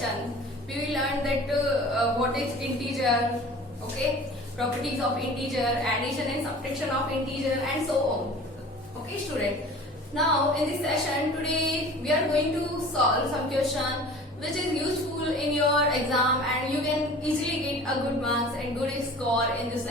session we will learn that what is integer, okay, properties of integer, addition and subtraction of integer and so on. Okay student, now in this session today we are going to solve some question which is useful in your exam and you can easily get a good marks and good score in this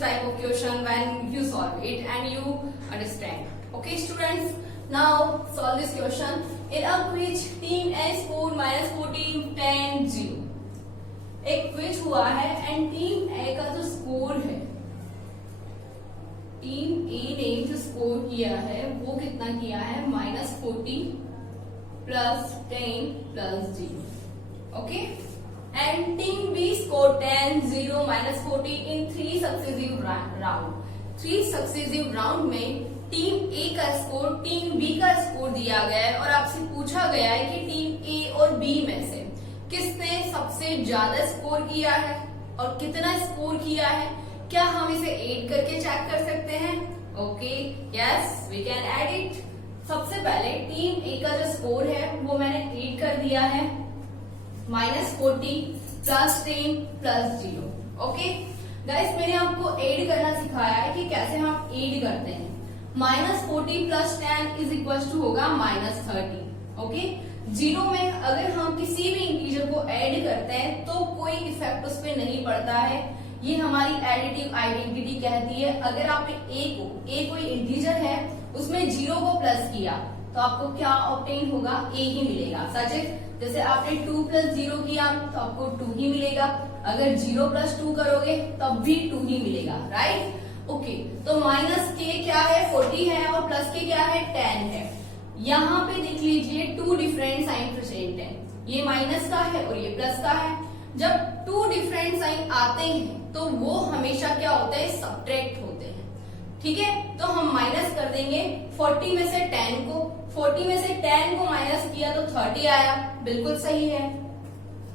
type of question when you solve it and you understand. Okay students, now solve this question in a quiz team A scored -14 10 0. एक quiz हुआ है and team A का जो score है, team ए ने जो score किया है वो कितना किया है, -40 + 10 + 0. Okay, and team B score 10 0 -40 in 3 successive round. 3 successive round में टीम ए का स्कोर टीम बी का स्कोर दिया गया है और आपसे पूछा गया है कि टीम ए और बी में से किसने सबसे ज्यादा स्कोर किया है और कितना स्कोर किया है. क्या हम इसे ऐड करके चेक कर सकते हैं? Okay, yes we can add it. सबसे पहले टीम ए का जो स्कोर है वो मैंने ऐड कर दिया है, -40 + 10 + 0. ओके गाइस, मैंने आपको ऐड करना सिखाया है कि कैसे हम ऐड करते हैं. -40 + 10 = होगा -30. ओके, 0 में अगर हम किसी भी इंटीजर को ऐड करते हैं तो कोई इफेक्ट उस पर नहीं पड़ता है. ये हमारी एडिटिव आइडेंटिटी कहती है. अगर आपने ए कोई इंटीजर है उसमें 0 को प्लस किया तो आपको क्या ऑब्टेन होगा, ए ही मिलेगा. सच जैसे आपने 2 + 0 किया तो आपको 2 ही मिलेगा. अगर 0 + 2 करोगे तब भी 2 ही मिलेगा. राइट. ओके, तो -k क्या है, 40 है और प्लस के क्या है, 10 है. यहाँ पे देख लीजिए 2 डिफरेंट साइन प्रेजेंट है. ये माइनस का है और ये प्लस का है. जब 2 डिफरेंट साइन आते हैं तो वो हमेशा क्या होते हैं, सब्ट्रैक्ट होते हैं. ठीक है, तो हम माइनस कर देंगे 40 में से 10 को. 40 में से 10 को माइनस किया तो 30 आया. बिल्कुल सही है.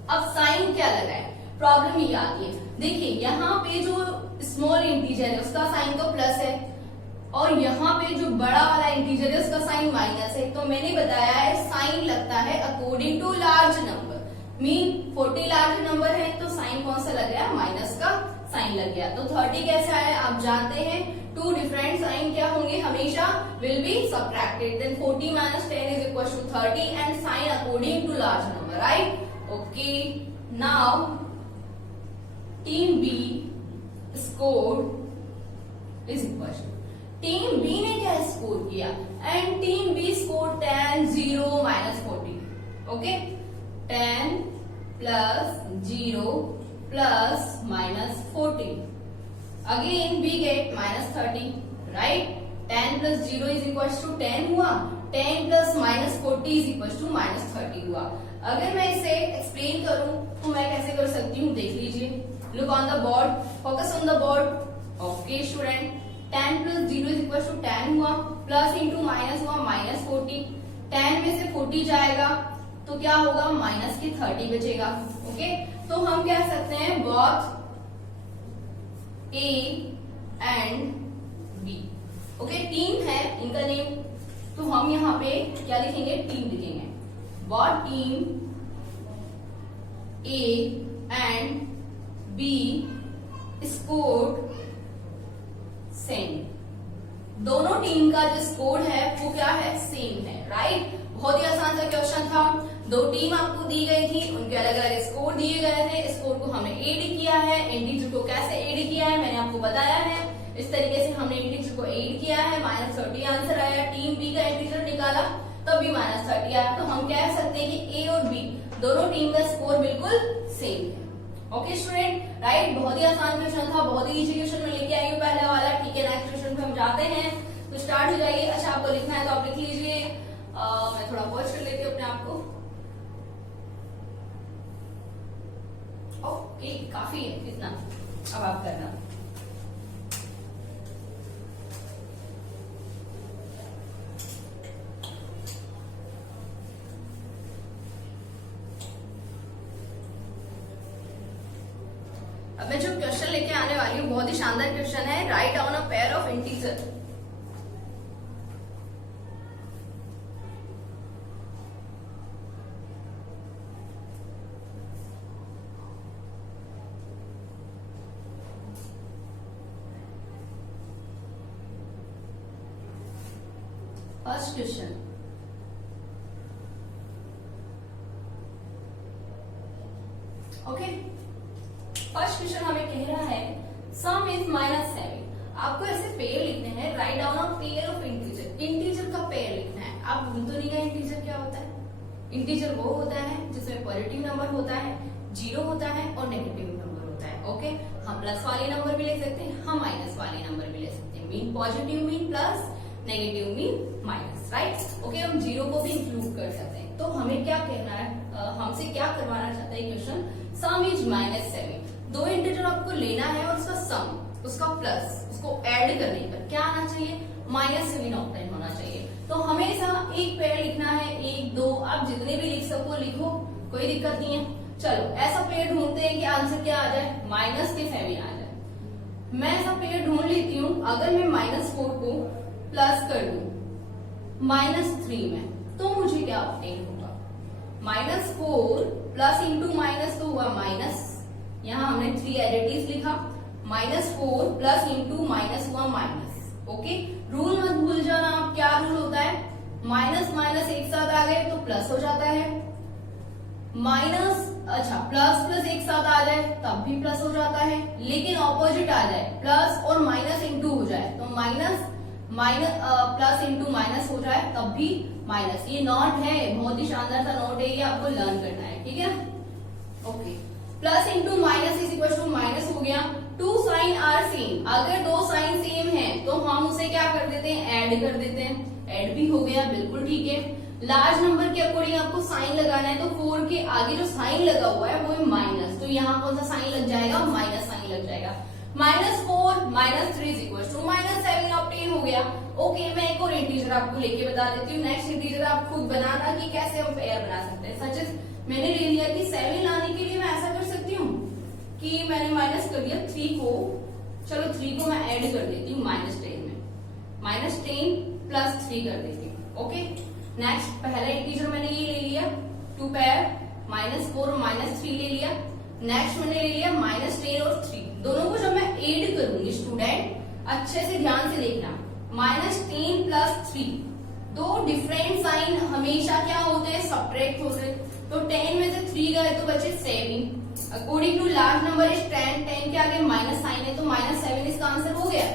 अब साइन क्या लगा है, प्रॉब्लम ये आती है. देखिए यहाँ पे जो स्मॉल इंटीजर है उसका साइन तो प्लस है और यहाँ पे जो बड़ा वाला इंटीजर है उसका साइन माइनस है. तो मैंने बताया है साइन लगता है according to large number. Mean 40 large number है तो साइन कौन सा लग गया, माइनस का साइन लग गया. तो 30 कैसे आया, आप जानते हैं 2 डिफरेंट साइन क्या होंगे, हमेशा will be subtracted. Then 40 - 10 = 30 and sign according to large number. Right. Okay, now team B score is equal to, team B ने क्या स्कोर किया, and team B score 10 0 -40. Okay, 10 + 0 + -40. Again we get -30. Right. 10 + 0 = 10 हुआ. 10 + -40 = -30 हुआ. अगर मैं इसे explain करूं तो मैं कैसे कर सकती हूँ, देख लीजिए. Look on the board, focus on the board. Okay student, 10 + 0 = 10 हुआ, प्लस इंटू माइनस हुआ -40. 10 में से 40 जाएगा तो क्या होगा, माइनस के 30 बचेगा. ओके, तो हम कह सकते हैं both A and B. Okay, team है इनका नेम, तो हम यहाँ पे क्या लिखेंगे, टीम लिखेंगे. Both team A and B scored same. दोनों टीम का जो स्कोर है वो क्या है, सेम है. राइट. बहुत ही आसान सा क्वेश्चन था. 2 टीम आपको दी गई थी, उनके अलग अलग स्कोर दिए गए थे. स्कोर को हमने ऐड किया है. इंटीजर को कैसे ऐड किया है मैंने आपको बताया है. इस तरीके से हमने इंटीजर को ऐड किया है. -30 आंसर आया. टीम बी का इंटीजर निकाला तब भी -30 आया. तो हम कह सकते हैं कि ए और बी दोनों टीम का स्कोर बिल्कुल सेम है. Okay student, right. बहुत ही आसान क्वेश्चन था, बहुत ही इजी क्वेश्चन में लेके आई हूँ पहले वाला. ठीक है, नेक्स्ट क्वेश्चन पे हम जाते हैं. तो स्टार्ट हो जाइए. अच्छा, आपको लिखना है तो आप लिख लीजिए. मैं थोड़ा पॉज कर लेती हूँ अपने आप को. ओके, काफी है इतना. अब आप करना. अब मैं जो क्वेश्चन लेके आने वाली हूँ बहुत ही शानदार क्वेश्चन है. Write down a pair of integer. First question, okay. First question हमें कह रहा है सम इज -7। आपको ऐसे पेयर लिखने हैं, write down a pair of integer. Integer का पेयर लिखना है। आप भूल तो नहीं गए इंटीजर क्या होता है? इंटीजर वो होता है जिसमें पॉजिटिव नंबर होता है, जीरो होता है और नेगेटिव नंबर होता है, ओके। हम प्लस वाले नंबर भी ले सकते हैं, हम माइनस वाले नंबर भी ले सकते हैं। Mean positive mean plus, negative mean minus, right, okay. हम जीरो को भी इंक्लूड कर सकते हैं। तो हमें क्या कहना है, हमसे क्या करवाना चाहता है क्वेश्चन, सम इज -7। दो इंटीजर आपको लेना है और उसका सम, उसका प्लस, उसको ऐड करने पर क्या आना चाहिए, -7 ऑक्टेन होना चाहिए। तो हमेशा एक पेयर लिखना है, 1 2, आप जितने भी लिख सको लिखो, कोई दिक्कत नहीं है। चलो ऐसा पेयर ढूंढते हैं कि आंसर क्या आ जाए, -7 आ जाए। मैं ऐसा पेयर ढूंढ लेती हूँ। अगर मैं -4 को प्लस कर दूं -3 में, तो मुझे क्या ऑब्टेन होगा, -4 प्लस इंटू -2 हुआ माइनस, यहाँ हमने 3 एडिटिव लिखा, -4 प्लस इंटू माइनस हुआ माइनस, ओके। रूल मत भूल जाना आप, क्या रूल होता है, माइनस माइनस एक साथ आ गए तो प्लस हो जाता है, माइनस, अच्छा प्लस प्लस एक साथ आ जाए तब भी प्लस हो जाता है, लेकिन ऑपोजिट आ जाए प्लस और माइनस इंटू हो जाए तो माइनस प्लस इंटू माइनस हो जाए तब भी माइनस। ये नॉट है, बहुत ही शानदार सा नॉट है, ये आपको लर्न करना है, ठीक है, okay. Plus into minus is equal to minus हो गया। टू साइन आर सेम, अगर दो साइन सेम है तो हम उसे क्या कर देते हैं, ऐड कर देते हैं, ऐड भी हो गया, बिल्कुल ठीक है। लार्ज नंबर के अकॉर्डिंग आपको साइन लगाना है, तो 4 के आगे जो साइन लगा हुआ है वो है माइनस, तो यहाँ कौन सा साइन लग जाएगा, माइनस साइन लग जाएगा। -4 -3 इज इक्वल टू -7 ऑब्टेन हो गया, ओके। मैं एक और इंटीजर आपको लेके बता देती हूँ। नेक्स्ट इंटीजर आप खुद बनाना कि कैसे हम पेयर बना सकते हैं। सच मैंने ले लिया कि 7 लाने के लिए मैं ऐसा कर सकती हूँ कि मैंने माइनस कर दिया 3 को, चलो 3 को मैं ऐड कर देती हूँ -10 में, -10 प्लस 3 कर देती हूँ, ओके। नेक्स्ट पहला इंटीजर मैंने ये ले लिया 2 पेयर, -4 और -3 ले लिया। नेक्स्ट मैंने ले लिया -10 और 3, दोनों को जब मैं ऐड करूंगी स्टूडेंट अच्छे से ध्यान से देखना, -10 प्लस 3, दो डिफरेंट साइन हमेशा क्या होते हैं, सब्ट्रैक्ट होते हैं। तो 10 में से 3 गए तो बचे 7। According to large number is 10, 10 के आगे माइनस साइन है तो -7 इसका आंसर हो गया,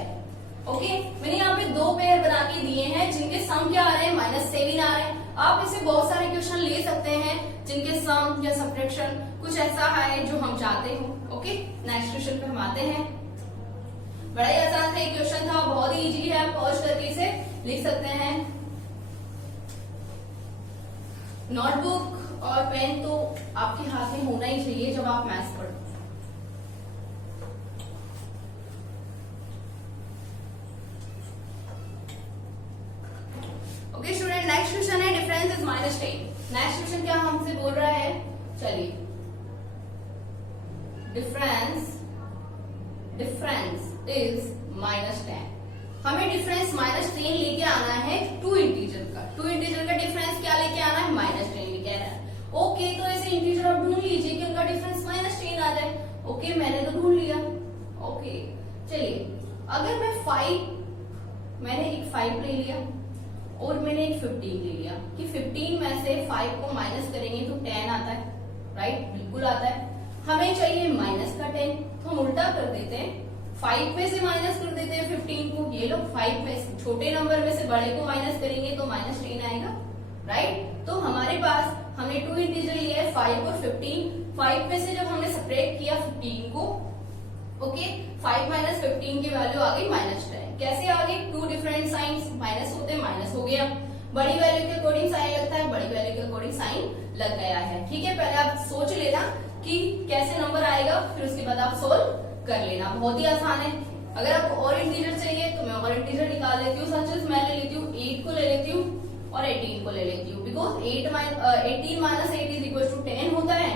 ओके। मैंने यहाँ पे दो पेयर बना के दिए हैं जिनके सम क्या आ रहे हैं, -7 आ रहे हैं। आप इसे बहुत सारे क्वेश्चन ले सकते हैं जिनके सम या सब्ट्रैक्शन कुछ ऐसा है जो हम चाहते हो, ओके। नेक्स्ट क्वेश्चन पे हम आते हैं। बड़ा ही आसान था क्वेश्चन था, बहुत ही इजी है, आप पॉज करके इसे लिख सकते हैं। नोटबुक और पेन तो आपके हाथ में होना ही चाहिए जब आप मैथ्स पढ़ो। ओके स्टूडेंट, नेक्स्ट क्वेश्चन है डिफरेंस इज -10। नेक्स्ट क्वेश्चन क्या हमसे बोल रहा है, चलिए डिफरेंस इज -10। हमें डिफरेंस -10 लेके आना है टू इंटीजर का। टू इंटीजर का डिफरेंस क्या लेके आना है, -10 लेके आना है, ओके। तो ऐसे इंटीजर आप ढूंढ लीजिए कि उनका डिफरेंस -10 आ जाए, ओके। मैंने तो ढूंढ लिया, ओके। चलिए अगर मैंने एक 5 ले लिया और मैंने एक 15 ले लिया कि 15 में से 5 को माइनस करेंगे तो 10 आता है, राइट, बिल्कुल आता है। हमें चाहिए माइनस का 10, तो हम उल्टा कर देते हैं, 5 में से माइनस कर देते हैं 15 को। ये लोग 5 में से छोटे नंबर में से बड़े को माइनस करेंगे तो -10 आएगा, राइट। तो हमारे पास हमने 2 इंटीजर लिया है 5 और 15। 5 में से जब हमने सेपरेट किया 15 को, ओके, 5 माइनस 15 की वैल्यू आ गई -10। कैसे आ गई, 2 डिफरेंट साइंस, माइनस होते माइनस हो गया, बड़ी वैल्यू के अकॉर्डिंग साइन लगता है, बड़ी वैल्यू के अकॉर्डिंग साइन लग गया है, ठीक है। पहले आप सोच लेना कि कैसे नंबर आएगा, फिर उसके बाद आप सोल्व कर लेना, बहुत ही आसान है। अगर आपको और इंटीजर चाहिए तो मैं और इंटीजर निकाल लेती हूँ, सच मैं ले लेती हूँ 8 को ले लेती हूँ और 18 को ले लेती हूँ, because 18 minus 8 is equal to 10 होता है,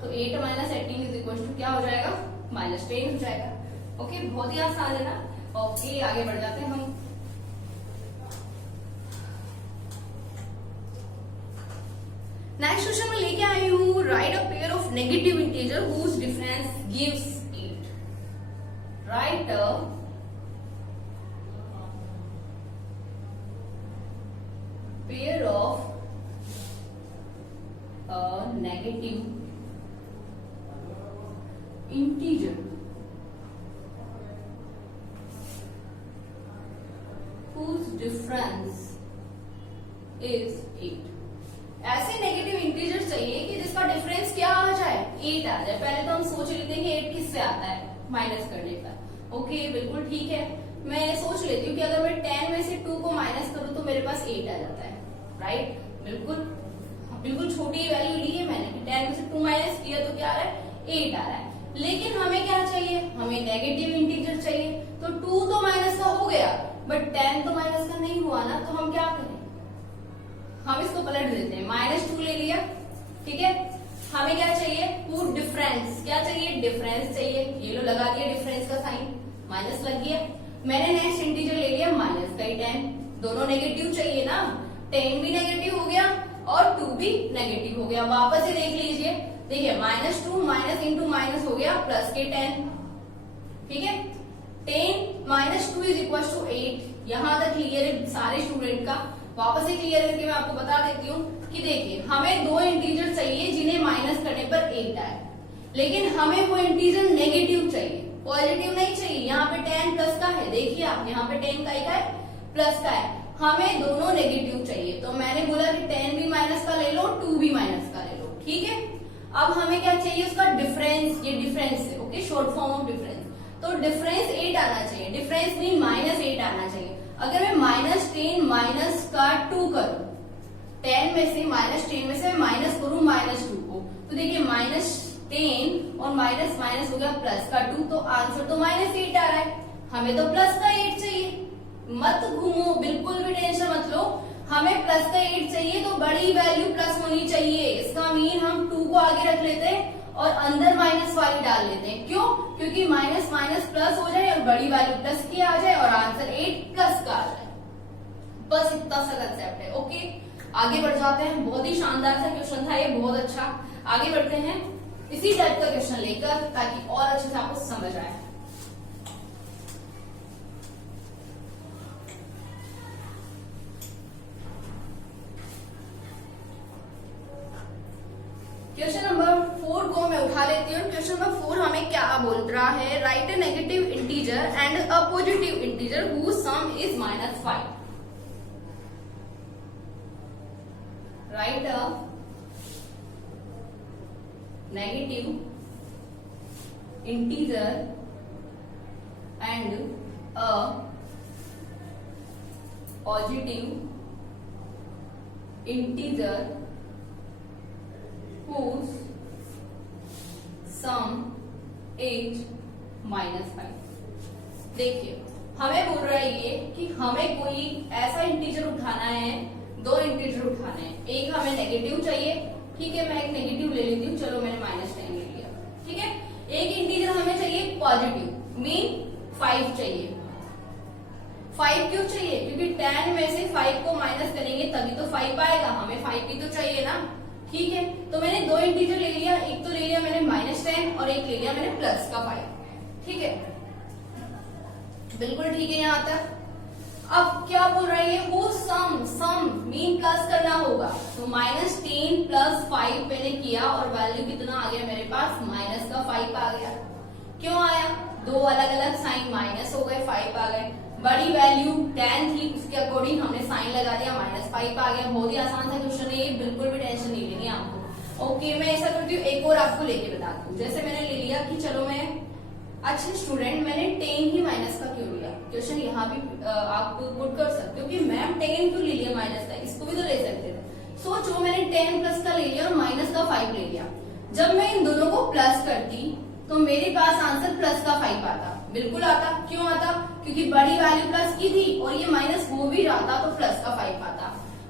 तो 8 माइनस 18 इज इक्वल टू क्या हो जाएगा, -10 हो जाएगा, ओके। बहुत ही आसान है ना, ओके। आगे बढ़ जाते हैं हम। नेक्स्ट क्वेश्चन में लेके आई हूँ, right a pair of negative integer whose difference gives 8। Right negative integer whose difference is 8। ऐसे नेगेटिव इंटीजर चाहिए कि जिसका डिफरेंस क्या आ जाए, 8 आ जाए। पहले तो हम सोच लेते हैं कि 8 किससे आता है, माइनस करने पर। ओके, बिल्कुल ठीक है। मैं सोच लेती हूँ कि अगर मैं 10 में से 2 को माइनस करूँ तो मेरे पास 8 आ जाता है, राइट। बिल्कुल छोटी वैल्यू ली है मैंने कि 10 में से 2 माइनस किया तो क्या आ रहा है, 8 आ रहा है। लेकिन हमें क्या चाहिए, हमें नेगेटिव इंटीजर चाहिए। तो 2 तो माइनस का हो गया, बट 10 तो माइनस का नहीं हुआ ना, तो हम क्या करें, हम इसको पलट देते हैं। -2 ले लिया, ठीक है। हमें क्या चाहिए, वो डिफरेंस, क्या चाहिए, डिफरेंस चाहिए। ये लो लगा दिया डिफरेंस का साइन, माइनस लग गया। मैंने नेक्स्ट इंटीजर ले लिया माइनस का ही 10, दोनों नेगेटिव चाहिए ना, 10 भी नेगेटिव हो गया और 2 भी नेगेटिव हो गया। वापस से देख लीजिए, देखिए -2 माइनस इंटू माइनस हो गया प्लस के 10, ठीक है। 10 -2 इज इक्वल टू 8। यहां तक क्लियर है सारे स्टूडेंट का। वापस से क्लियर करके मैं आपको बता देती हूँ कि देखिए हमें दो इंटीजर चाहिए जिन्हें माइनस करने पर 8 आए, लेकिन हमें वो इंटीजर नेगेटिव चाहिए, पॉजिटिव नहीं चाहिए। यहाँ पे 10 प्लस का है, देखिए आप यहाँ पे 10 का है प्लस का है, हमें दोनों नेगेटिव चाहिए। तो मैंने बोला कि 10 भी माइनस का ले लो, 2 भी माइनस का ले लो, ठीक है। अब हमें क्या चाहिए, उसका डिफरेंस, ये डिफरेंस है, okay, short form of difference. तो डिफरेंस 8 आना चाहिए, डिफरेंस मीन -8 आना चाहिए। अगर मैं -10 माइनस का 2 करूं, 10 में से -10 में से माइनस करूं -2 को, तो देखिए -10 और माइनस माइनस हो गया प्लस का 2, तो आंसर तो -8 आ रहा है। हमें तो प्लस का 8 चाहिए। मत घूमो, बिल्कुल भी टेंशन मत लो, हमें प्लस का 8 चाहिए तो बड़ी वैल्यू प्लस होनी चाहिए। इसका मीन हम 2 को आगे रख लेते हैं और अंदर माइनस वाली डाल लेते हैं। क्यों? क्योंकि माइनस माइनस प्लस हो जाए और बड़ी वैल्यू प्लस की आ जाए और आंसर 8 प्लस का आ जाए। बस इतना सा कंसेप्ट है, ओके। आगे बढ़ जाते हैं। बहुत ही शानदार सा क्वेश्चन था ये, बहुत अच्छा। आगे बढ़ते हैं इसी टाइप का क्वेश्चन लेकर, ताकि और अच्छे से आपको समझ आए। क्वेश्चन नंबर 4 को मैं उठा लेती हूँ। क्वेश्चन नंबर 4 हमें क्या बोल रहा है, right A negative integer and a positive integer whose sum is -5। Right a negative integer and a positive integer whose sum is -5। देखिए हमें बोल रहा है ये कि हमें कोई ऐसा इंटीजर उठाना है, दो इंटीजर उठाने हैं। एक हमें नेगेटिव चाहिए, ठीक है, मैं एक नेगेटिव ले लेती हूँ, चलो मैंने -10 ले लिया, ठीक है। एक इंटीजर हमें चाहिए पॉजिटिव, मीन 5 चाहिए। 5 क्यों चाहिए? क्योंकि 10 में से 5 को माइनस करेंगे तभी तो 5 आएगा, हमें 5 भी तो चाहिए ना, ठीक है। तो मैंने दो इंटीजर ले लिया, एक तो ले लिया मैंने -10 और एक ले लिया मैंने प्लस का 5, ठीक है, बिल्कुल ठीक है यहाँ तक। अब क्या बोल रहा है ये, वो सम मीन प्लस करना होगा। तो -10 प्लस 5 मैंने किया और वैल्यू कितना आ गया मेरे पास, माइनस का 5 आ गया। क्यों आया? दो अलग अलग साइन माइनस हो गए, 5 आ गए। बड़ी वैल्यू 10 थी, उसके अकॉर्डिंग हमने साइन लगा दिया, -5 आ गया। बहुत ही आसान सा क्वेश्चन है ये, बिल्कुल भी टेंशन नहीं लेनी आपको। ओके, मैं ऐसा करती हूँ, एक और आपको लेके बताती हूँ। जैसे मैंने ले लिया कि चलो मैं अच्छे स्टूडेंट, मैंने 10 ही माइनस का क्यों लिया, क्वेश्चन यहाँ भी आप पुट कर सकते हो कि मैम 10 क्यों ले लिया माइनस का, इसको भी तो ले सकते थे। सोचो मैंने 10 प्लस का ले लिया और माइनस का 5 ले लिया। जब मैं इन दोनों को प्लस करती तो मेरे पास आंसर प्लस का 5 आता, बिल्कुल आता। क्यों आता? क्योंकि बड़ी वैल्यू प्लस की थी और ये माइनस हो भी रहा था, तो प्लस का 5 आता।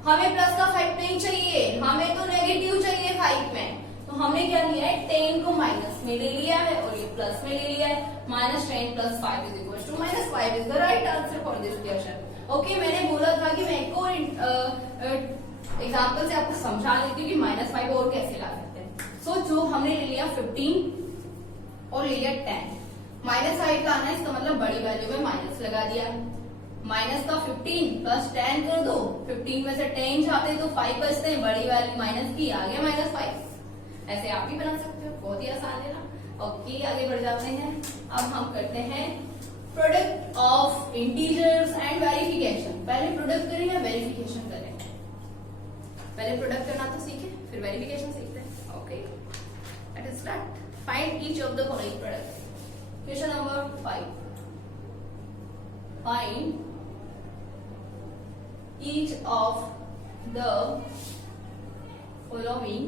हमें प्लस का 5 नहीं चाहिए, हमें तो नेगेटिव चाहिए 5 में। तो हमने क्या लिया है, 10 को माइनस में ले लिया है और ये प्लस में ले लिया है। -10 + 5 is equal to -5 is the right answer for this question. Okay, मैंने बोला था कि मैं एक और एग्जाम्पल से आपको समझा देती हूँ कि -5 और कैसे ला सकते हैं। सोचो हमने ले लिया 15 और ले लिया 10, -5 का आना है, इसका मतलब बड़ी वैल्यू में माइनस लगा दिया। माइनस का 15 प्लस 10 कर दो, 15 में से 10 जाते तो 5 बचते हैं, बड़ी वैल्यू माइनस की, आ गया -5। ऐसे आप भी बना सकते हो, बहुत ही आसान है ना। ओके, आगे बढ़ जाते हैं। अब हम करते हैं product of integers and verification. पहले प्रोडक्ट करें या वेरिफिकेशन करें? पहले प्रोडक्ट करना तो सीखे, फिर वेरिफिकेशन सीखते हैं। Okay, let us start. Find each of the following product. Question number 5, find each of the following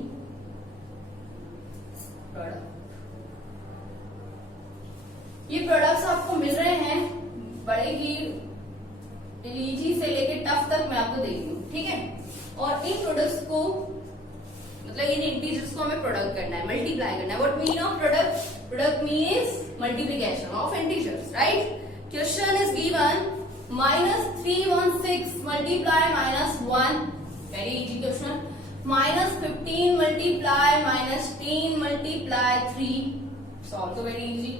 product. ये प्रोडक्ट्स आपको मिल रहे हैं, बड़े ही इजी से लेके टफ तक मैं आपको दे रही हूँ, ठीक है। और इन प्रोडक्ट्स को मतलब इन इंटीजर्स को हमें प्रोडक्ट करना है, मल्टीप्लाई करना है। What mean of product? Product means multiplication of integers, right. Question is given -316 multiply -1, very easy question. -15 multiply -10 multiply 3, solve तो very easy.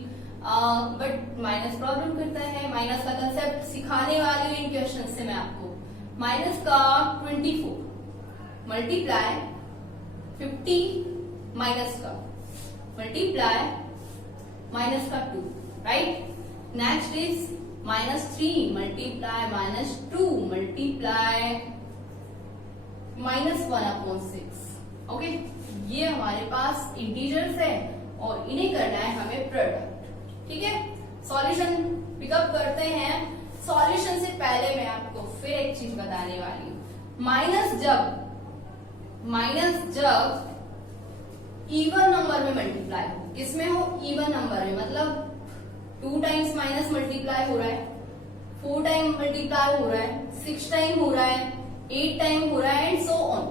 But minus problem करता है। माइनस का कंसेप्ट सिखाने वाली हूँ इन क्वेश्चन से मैं आपको। माइनस का 24 मल्टीप्लाई 50 माइनस का मल्टीप्लाई माइनस का 2, right. Next is -3 multiply -2 multiply -1/6। Okay, ये हमारे पास इंटीजर्स है और इन्हें करना है हमें प्रोडक्ट, ठीक है। सॉल्यूशन पिकअप करते हैं। सॉल्यूशन से पहले मैं आपको फिर एक चीज बताने वाली हूं। माइनस जब इवन नंबर में मल्टीप्लाई हो, किसमें हो? इवन नंबर में, मतलब 2 टाइम्स माइनस मल्टीप्लाई हो रहा है, 4 टाइम मल्टीप्लाई हो रहा है, 6 टाइम हो रहा है, 8 टाइम हो रहा है एंड सो ऑन।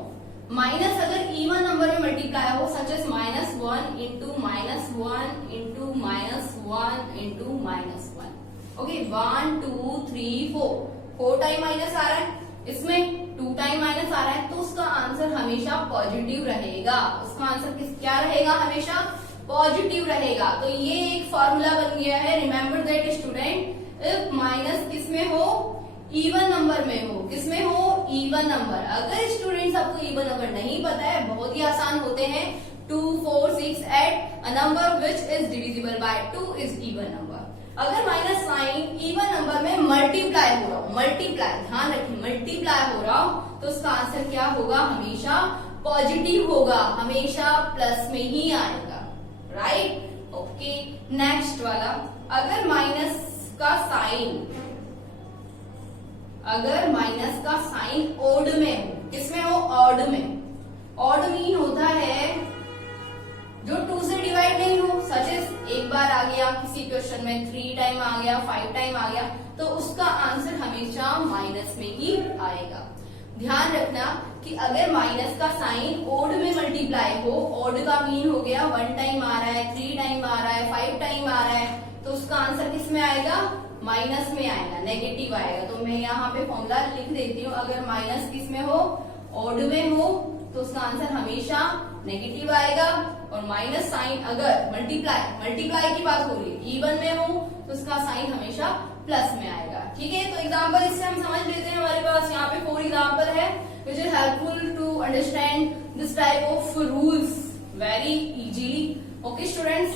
माइनस अगर इवन नंबर में मल्टीप्लाई हो, such as -1 into -1 into -1 into -1, okay, 1 2 3 4 time minus आ रहा है, इसमें 2 टाइम माइनस आ रहा है, तो उसका आंसर हमेशा पॉजिटिव रहेगा। उसका आंसर क्या रहेगा? हमेशा पॉजिटिव रहेगा। तो ये एक फॉर्मूला बन गया है। Remember that student, if minus किसमें हो? इवन नंबर में हो। किसमें हो? Even number. अगर स्टूडेंट्स आपको इवन नंबर नहीं पता है, बहुत ही आसान होते हैं। 2 4 6 8 a number which is divisible by 2 is even number। अगर माइनस साइन इवन नंबर में मल्टीप्लाई हो रहा हो, मल्टीप्लाई, ध्यान रखिए, मल्टीप्लाई हो रहा हो, तो उसका आंसर क्या होगा? हमेशा पॉजिटिव होगा, हमेशा प्लस में ही आएगा, राइट। ओके, नेक्स्ट वाला, अगर माइनस का साइन ऑड में हो, किसमें हो? ऑड में। ऑड मीन होता है जो 2 से डिवाइड नहीं हो, सच एज एक बार आ गया किसी क्वेश्चन में, 3 टाइम आ गया, 5 टाइम आ गया, तो उसका आंसर हमेशा माइनस में ही आएगा। ध्यान रखना कि अगर माइनस का साइन ऑड में मल्टीप्लाई हो, ऑड का मीन हो गया 1 टाइम आ रहा है, 3 टाइम आ रहा है, 5 टाइम आ रहा है, तो उसका आंसर किस में आएगा? माइनस में आएगा, नेगेटिव आएगा। तो मैं यहाँ पे फॉर्मूला लिख देती हूँ। अगर माइनस किस में हो? ऑड में हो, तो उसका आंसर हमेशा नेगेटिव आएगा। और माइनस साइन अगर मल्टीप्लाई की बात हो रही है, इवन में हो, तो उसका साइन हमेशा प्लस में आएगा, ठीक है। तो एग्जाम्पल इससे हम समझ लेते हैं। हमारे पास यहाँ पे 4 एग्जाम्पल है which is helpful to understand this type of rules very easily. Okay students,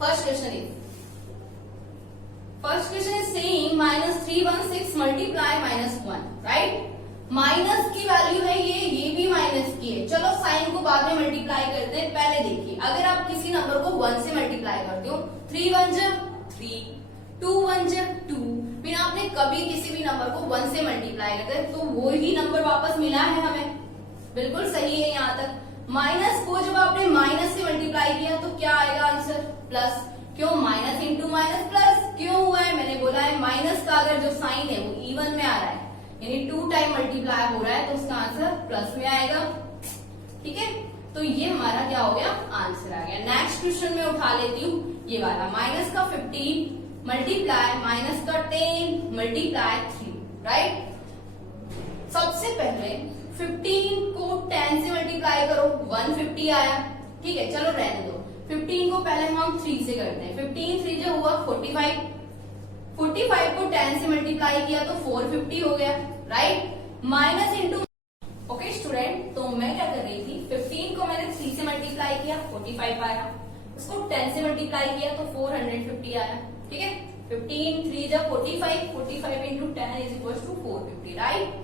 first question is saying -316 multiply -1, right. Minus की वैल्यू है ये भी माइनस की है। चलो साइन को बाद में मल्टीप्लाई करते हैं। पहले देखिए, अगर आप किसी नंबर को 1 से मल्टीप्लाई करते हो, 3 1 जा 3, 2 1 जा 2, फिर आपने कभी किसी भी नंबर को 1 से मल्टीप्लाई करते हैं तो वो ही नंबर वापस मिला है हमें, बिल्कुल सही है यहाँ तक। माइनस को जब आपने माइनस से मल्टीप्लाई किया तो क्या आएगा आंसर? प्लस। क्यों? Minus into minus plus. क्यों हुआ है? मैंने बोला है माइनस का अगर जो साइन है वो इवन में आ रहा है, यानी 2 टाइम मल्टीप्लाई हो रहा है, तो उसका आंसर प्लस में आएगा, ठीक है। तो ये हमारा क्या हो गया? आंसर आ गया। नेक्स्ट क्वेश्चन में उठा लेती हूँ ये वाला, माइनस का 15 मल्टीप्लाई माइनस का 10 मल्टीप्लाई 3, राइट। सबसे पहले 15 को 10 से मल्टीप्लाई करो, 150 आया, ठीक है, चलो रहने दो। 15 को पहले हम 3 से करते हैं। 15 3 जो हुआ 45, 45 को 10 से मल्टीप्लाई किया तो 450 हो गया, right. Minus into, okay student, तो मैं क्या कर रही थी, 15 को मैंने 3 से 45 आया, उसको 10 से मल्टीप्लाई किया तो 450 आया, ठीक है। 15 3 जा 45, 45 into 10 is equal to 450, right.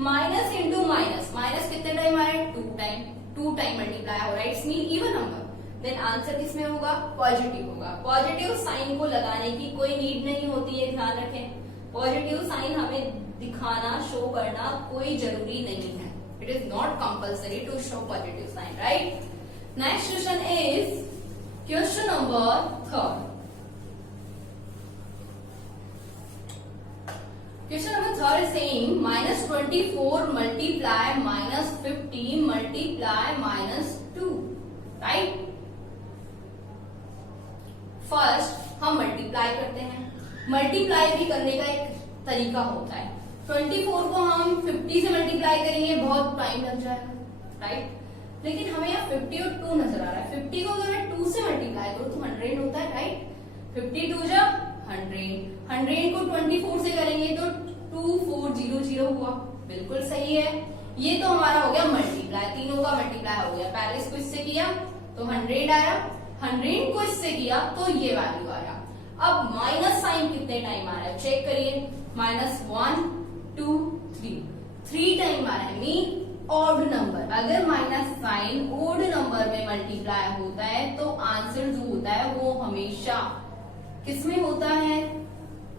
Minus into minus, minus कितने टाइम आया, 2 टाइम मल्टीप्लाई हो रहा है, it's mean even number. Then answer किसमें होगा, पॉजिटिव होगा। पॉजिटिव साइन को लगाने की कोई नीड नहीं होती है, ध्यान रखें। पॉजिटिव साइन हमें दिखाना, शो करना कोई जरूरी नहीं है। It is not compulsory to show positive sign, right. Next question is question number 3। Question number 3 is saying minus 24 multiply minus 15 multiply minus 2, right? First हम मल्टीप्लाई करते हैं। मल्टीप्लाई भी करने का एक तरीका होता है। 24 को हम 50 से मल्टीप्लाई करेंगे, बहुत टाइम लग जाएगा, राइट। लेकिन हमें यहाँ 50 और 2 नजर आ रहा है। 50 को अगर मैं 2 से मल्टीप्लाई करूँ तो 100 होता है, राइट। 52 जा 100, 100 को 24 से करेंगे तो 2400 हुआ, बिल्कुल सही है। ये तो हमारा हो गया मल्टीप्लाई, तीनों का मल्टीप्लाई हो गया। पहले इसको इससे किया तो 100 आया, 100 को इससे किया तो ये वैल्यू आया। अब माइनस साइन कितने टाइम आ रहा है चेक करिए, -1 2 3 टाइम आ रहा है, मीन ऑड नंबर। अगर माइनस साइन ऑड नंबर में मल्टीप्लाई होता है तो आंसर जो होता है वो हमेशा किसमें होता है,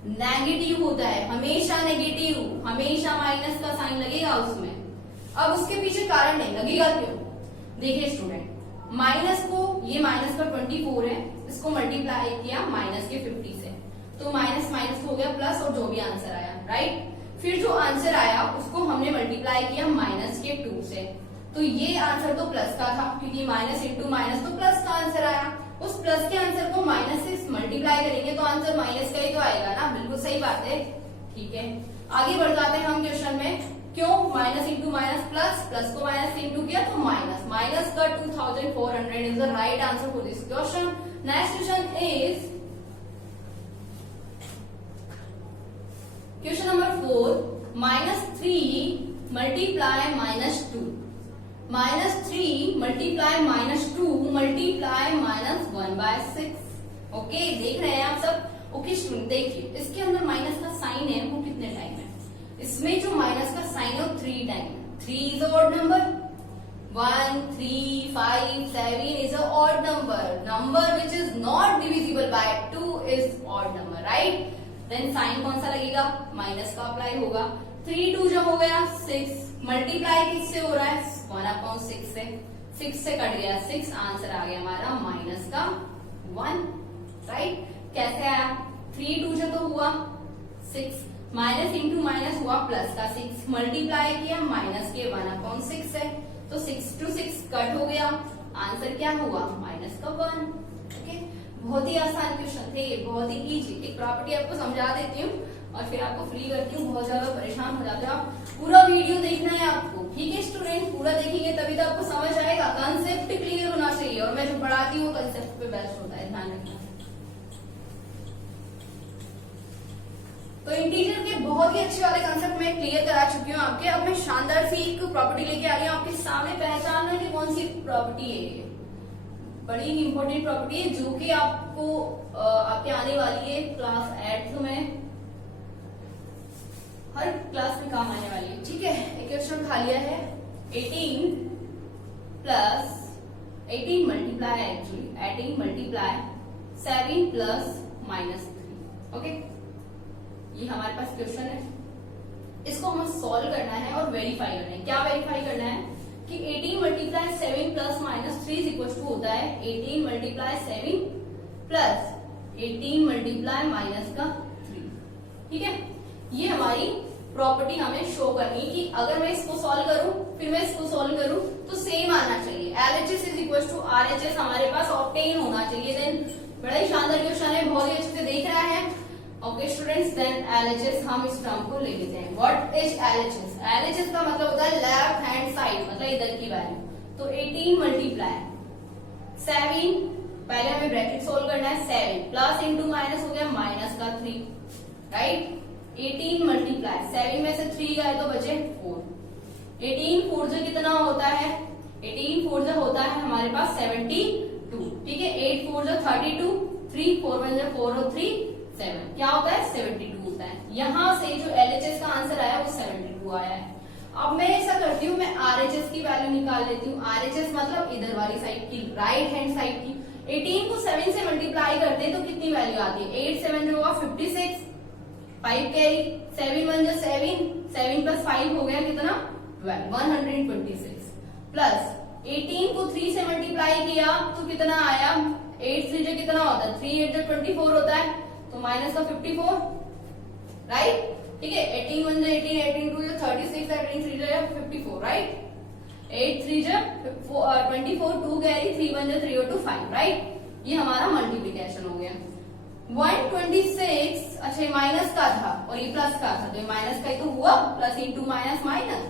नेगेटिव होता है, हमेशा नेगेटिव, हमेशा माइनस का साइन लगेगा उसमें। अब उसके पीछे कारण नहीं लगेगा, क्यों, देखिए स्टूडेंट, माइनस को, ये माइनस का 24 है, इसको मल्टीप्लाई किया माइनस के 50 से, तो माइनस माइनस हो गया प्लस, और जो भी आंसर आया, राइट। फिर जो आंसर आया उसको हमने मल्टीप्लाई किया माइनस के 2 से, तो ये आंसर तो प्लस का था, क्योंकि माइनस इंटू माइनस तो प्लस का आंसर आया। उस प्लस के आंसर को माइनस से मल्टीप्लाई करेंगे तो आंसर माइनस का ही तो आएगा ना, बिल्कुल सही बात है, ठीक है। आगे बढ़ जाते हैं हम क्वेश्चन में। क्यों, minus into minus plus, plus को माइनस से इंटू किया तो माइनस, माइनस का 2400 is the right answer for this question. Next question is question number 4, -3 multiply -2, -3 multiply -2 multiply -1/6। Okay, देख रहे हैं आप सब। ओके स्टूडेंट, देखिए इसके अंदर माइनस का साइन है, वो कितने टाइम है, इसमें जो माइनस का साइन है 3 टाइम है। 3 is a odd number, 1 3 5 7 is a odd number, number which is not divisible by 2 is odd number, right. Then sign कौन सा लगेगा, माइनस का अप्लाई होगा। 3 2 जब हो गया 6, मल्टीप्लाई किससे हो रहा है, 1/6 से, 6 से कट गया 6, आंसर आ गया हमारा माइनस का 1, राइट। कैसे आया, 3 2 जब तो हुआ 6, माइनस इंटू माइनस हुआ प्लस का 6, मल्टीप्लाई किया माइनस के 1/6 से, तो 6 to 6 कट हो गया, आंसर क्या हुआ, माइनस का 1। ओके, बहुत ही आसान क्वेश्चन थे ये, बहुत ही इजी। एक प्रॉपर्टी आपको समझा देती हूँ और फिर आपको फ्री करती हूँ, बहुत ज्यादा परेशान हो जाते हो आप। पूरा वीडियो देखना है आपको, ठीक है स्टूडेंट, पूरा देखेंगे तभी तो आपको समझ आएगा। कंसेप्ट क्लियर होना चाहिए, और मैं जो पढ़ाती हूँ कंसेप्ट पे बेस्ट होता है, ध्यान रखना। तो इंटीजर के बहुत ही अच्छे वाले कंसेप्ट मैं क्लियर करा चुकी हूँ आपके। अब मैं शानदार सी एक प्रॉपर्टी लेके आ रही हूँ आपके सामने, पहचानना कि कौन सी प्रॉपर्टी है ये। बड़ी ही इंपॉर्टेंट प्रॉपर्टी है जो कि आपको आपके आने वाली है क्लास 8 में, हर क्लास में काम आने वाली है, ठीक है। एक क्वेश्चन खा लिया है, 18 multiply, actually 18 multiply 7 plus -3। Okay, ये हमारे पास क्वेश्चन है, इसको हमें सॉल्व करना है और वेरीफाई करना है। क्या वेरीफाई करना है कि 18 multiply 7 plus -3 is equal to होता है 18 मल्टीप्लाई 7 प्लस 18 मल्टीप्लाई -3, ठीक है। ये हमारी प्रॉपर्टी हमें शो करनी है कि अगर मैं इसको सॉल्व करूं फिर मैं इसको सॉल्व करूं तो सेम आना चाहिए। LHS is equal to RHS हमारे पास ऑब्टेन होना चाहिए। देन बड़ा ही शानदार क्वेश्चन है, बहुत ही अच्छे से देख रहा है। ओके स्टूडेंट्स, देन LHS हम इस टर्म को ले लेते हैं। What is LHS? LHS का मतलब होता है लेफ्ट हैंड साइड, मतलब इधर की वैल्यू। तो 18 मल्टीप्लाई 7, पहले हमें ब्रैकेट सोल्व करना है, 7 प्लस इंटू माइनस हो गया -3, राइट। 18 मल्टीप्लाई 7 में से 3 गए तो बचे 4। 18 4 जो कितना होता है, 18 4 जो होता है हमारे पास 72, ठीक है, 8 4 जो 32, 3 4 1 जो 4 और 3 7, क्या होता है 72 होता है। यहां से जो LHS का आंसर आया वो 72 आया है। अब मैं ऐसा करती हूँ, मैं RHS की वैल्यू निकाल लेती हूँ। RHS मतलब इधर वाली साइड की, राइट हैंड साइड की। 18 को 7 से मल्टीप्लाई करते हैं तो कितनी वैल्यू आती है, 8 7 जो होगा 56, 5 कैरी, 7 1 जो 7, 7 प्लस 5 हो गया कितना 12, 126 प्लस 18 को 3 से मल्टीप्लाई किया तो कितना आया, 8 3 जो कितना होता है, 3 8 जो 24 होता है, तो माइनस का 54, राइट। ठीक है, 18 1 जो 18, 18 2 जो 36, 18 3 जो 54, राइट। 8 3 जो 24, 2 कैरी, 3 1 जो 3 और 2 5, राइट। ये हमारा मल्टीप्लीकेशन हो गया। 126, अच्छा ये माइनस का था और ये प्लस का था, तो ये माइनस का ही तो हुआ, plus into minus minus,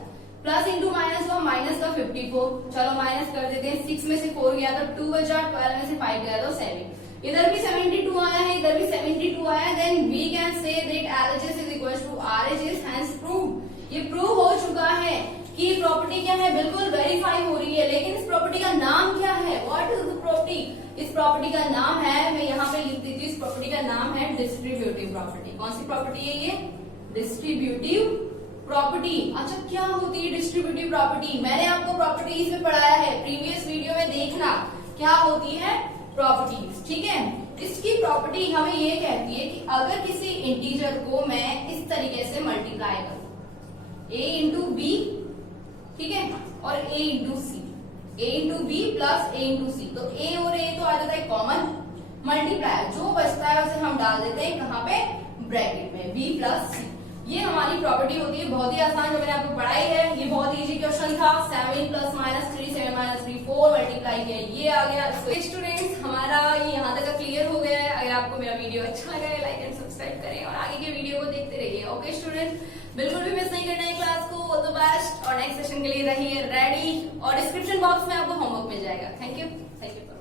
plus into minus हुआ, माइनस का 54। चलो माइनस कर देते हैं, 6 में से 4 गया तो 2 बचा, 12 में से 5 गया तो 7। इधर भी 72 आया है, इधर भी 72 आया है, then we can say that LHS is equal to RHS, hence proved. ये प्रूव हो चुका है कि प्रॉपर्टी क्या है, बिल्कुल वेरीफाई हो रही है। लेकिन इस प्रॉपर्टी का नाम क्या है, व्हाट इज द प्रॉपर्टी? इस प्रॉपर्टी का नाम है, मैं यहाँ पे लिख देती हूँ, इस प्रॉपर्टी का नाम है डिस्ट्रीब्यूटिव प्रॉपर्टी। कौन सी प्रॉपर्टी है ये, डिस्ट्रीब्यूटिव प्रॉपर्टी। अच्छा क्या होती है डिस्ट्रीब्यूटिव प्रॉपर्टी, मैंने आपको प्रॉपर्टीज में पढ़ाया है, प्रीवियस वीडियो में देखना क्या होती है प्रॉपर्टीज। ठीक है, इसकी प्रॉपर्टी हमें ये कहती है कि अगर किसी इंटीजर को मैं इस तरीके से मल्टीप्लाई करूं, a इंटू बी, ठीक है, और a into C, a into B plus a into C, तो a और a तो आ जाता है कॉमन, मल्टीप्लाई जो बचता है उसे हम डाल देते हैं कहाँ पे, ब्रैकेट में, b प्लस सी। ये हमारी प्रॉपर्टी होती है, बहुत ही आसान, जो मैंने आपको पढ़ाई है। ये बहुत इजी क्वेश्चन था, 7 प्लस माइनस 3, 7 माइनस 3, 4 मल्टीप्लाई किया, ये आ गया। स्टूडेंट्स हमारा ये यहाँ तक क्लियर हो गया है। अगर आपको मेरा वीडियो अच्छा लगा है, लाइक एंड सब्सक्राइब करें और आगे के वीडियो को देखते रहिए। ओके स्टूडेंट्स, बिल्कुल भी मिस नहीं करना है क्लास को। ऑल द बेस्ट और नेक्स्ट सेशन के लिए रहिए रेडी, और डिस्क्रिप्शन बॉक्स में आपको होमवर्क मिल जाएगा। Thank you.